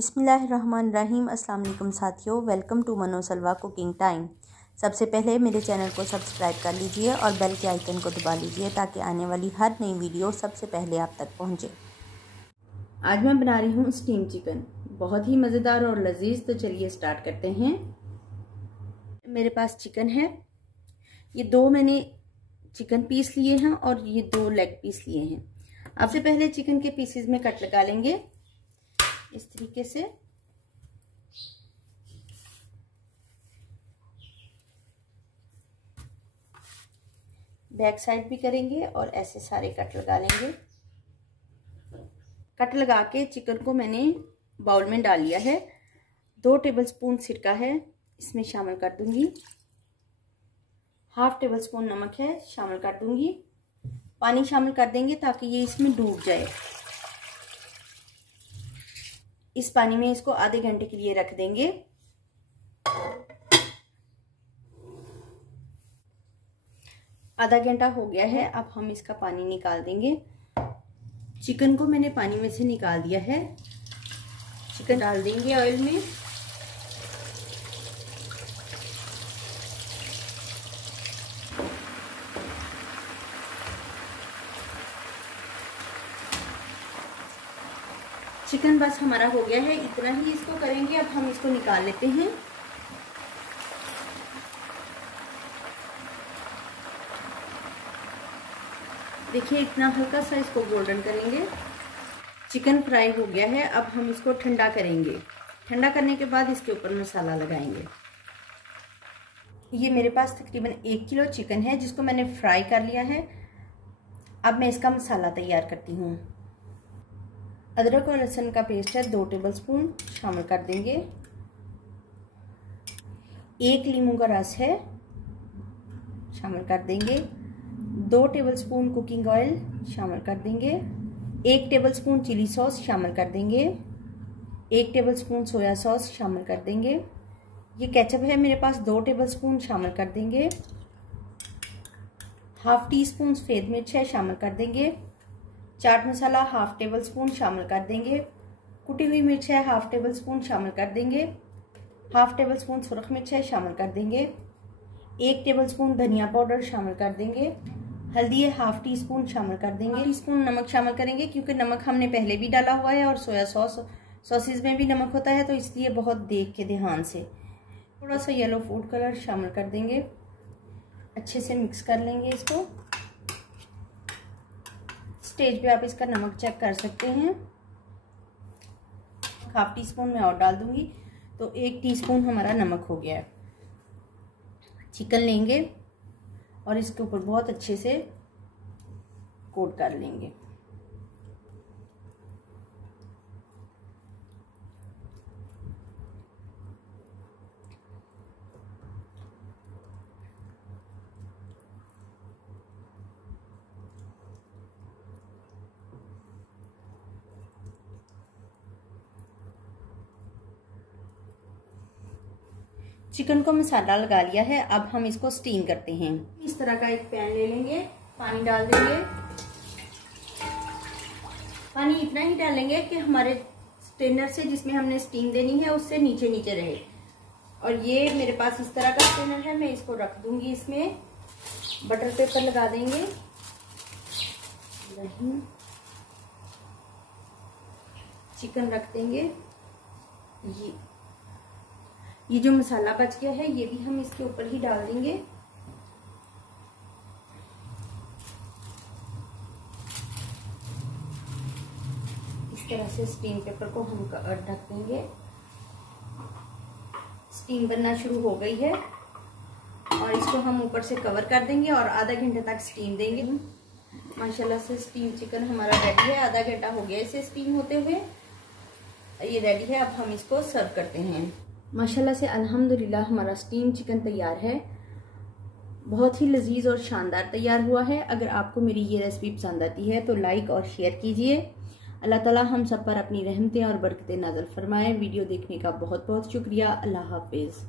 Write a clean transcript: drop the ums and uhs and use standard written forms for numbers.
बिस्मिल्लाहिर्रहमानिर्रहीम। अस्सलाम वालेकुम साथियों, वेलकम टू मनोसलवा कुकिंग टाइम। सबसे पहले मेरे चैनल को सब्सक्राइब कर लीजिए और बेल के आइकन को दबा लीजिए ताकि आने वाली हर नई वीडियो सबसे पहले आप तक पहुंचे। आज मैं बना रही हूँ स्टीम चिकन, बहुत ही मज़ेदार और लजीज। तो चलिए स्टार्ट करते हैं। मेरे पास चिकन है, ये 2 मैंने चिकन पीस लिए हैं और ये 2 लेग पीस लिए हैं। अब से पहले चिकन के पीसेस में कट लगा लेंगे इस तरीके से। बैक साइड भी करेंगे और ऐसे सारे कट लगा लेंगे। कट लगा के चिकन को मैंने बाउल में डाल लिया है। 2 टेबलस्पून सिरका है, इसमें शामिल कर दूंगी। 1/2 टेबलस्पून नमक है, शामिल कर दूंगी। पानी शामिल कर देंगे ताकि ये इसमें डूब जाए। इस पानी में इसको आधे घंटे के लिए रख देंगे। आधा घंटा हो गया है, अब हम इसका पानी निकाल देंगे। चिकन को मैंने पानी में से निकाल दिया है। चिकन डाल देंगे ऑयल में। चिकन बस हमारा हो गया है, इतना ही इसको करेंगे। अब हम इसको निकाल लेते हैं। देखिए इतना हल्का सा इसको गोल्डन करेंगे। चिकन फ्राई हो गया है, अब हम इसको ठंडा करेंगे। ठंडा करने के बाद इसके ऊपर मसाला लगाएंगे। ये मेरे पास तकरीबन 1 किलो चिकन है जिसको मैंने फ्राई कर लिया है। अब मैं इसका मसाला तैयार करती हूँ। अदरक और लहसुन का पेस्ट है 2 टेबलस्पून, शामिल कर देंगे। 1 लीमू का रस है, शामिल कर देंगे। 2 टेबलस्पून कुकिंग ऑयल शामिल कर देंगे। 1 टेबलस्पून चिली सॉस शामिल कर देंगे। 1 टेबलस्पून सोया सॉस शामिल कर देंगे। ये केचप है मेरे पास 2 टेबलस्पून, शामिल कर देंगे। 1/2 टीस्पून सफ़ेद मिर्च है, शामिल कर देंगे। चाट मसाला 1/2 टेबलस्पून शामिल कर देंगे। कुटी हुई मिर्च है 1/2 टेबलस्पून, शामिल कर देंगे। 1/2 टेबलस्पून सुरख मिर्च है, शामिल कर देंगे। 1 टेबलस्पून धनिया पाउडर शामिल कर देंगे। हल्दी है 1/2 टीस्पून, शामिल कर देंगे। टीस्पून नमक शामिल करेंगे क्योंकि नमक हमने पहले भी डाला हुआ है और सोया सॉसेज में भी नमक होता है, तो इसलिए बहुत देख के ध्यान से। थोड़ा सा येलो फूड कलर शामिल कर देंगे। अच्छे से मिक्स कर लेंगे इसको। स्टेज पे आप इसका नमक चेक कर सकते हैं। 1/2 टीस्पून मैं और डाल दूंगी, तो 1 टीस्पून हमारा नमक हो गया है। चिकन लेंगे और इसके ऊपर बहुत अच्छे से कोट कर लेंगे। चिकन को मसाला लगा लिया है, अब हम इसको स्टीम करते हैं। इस तरह का एक पैन ले लेंगे, पानी डाल देंगे। पानी इतना ही डालेंगे कि हमारे स्ट्रेनर से जिसमें हमने स्टीम देनी है उससे नीचे नीचे रहे। और ये मेरे पास इस तरह का स्ट्रेनर है, मैं इसको रख दूंगी। इसमें बटर पेपर लगा देंगे। चिकन रख देंगे। ये जो मसाला बच गया है ये भी हम इसके ऊपर ही डाल देंगे। इस तरह से स्टीम पेपर को हम ढक देंगे। स्टीम बनना शुरू हो गई है और इसको हम ऊपर से कवर कर देंगे और आधा घंटे तक स्टीम देंगे। माशाल्लाह से स्टीम चिकन हमारा रेडी है। आधा घंटा हो गया इसे स्टीम होते हुए, ये रेडी है। अब हम इसको सर्व करते हैं। माशाल्लाह से अल्हम्दुलिल्लाह हमारा स्टीम चिकन तैयार है। बहुत ही लजीज और शानदार तैयार हुआ है। अगर आपको मेरी ये रेसिपी पसंद आती है तो लाइक और शेयर कीजिए। अल्लाह ताला हम सब पर अपनी रहमतें और बरकतें नाज़िल फरमाएं। वीडियो देखने का बहुत बहुत शुक्रिया। अल्लाह हाफिज़।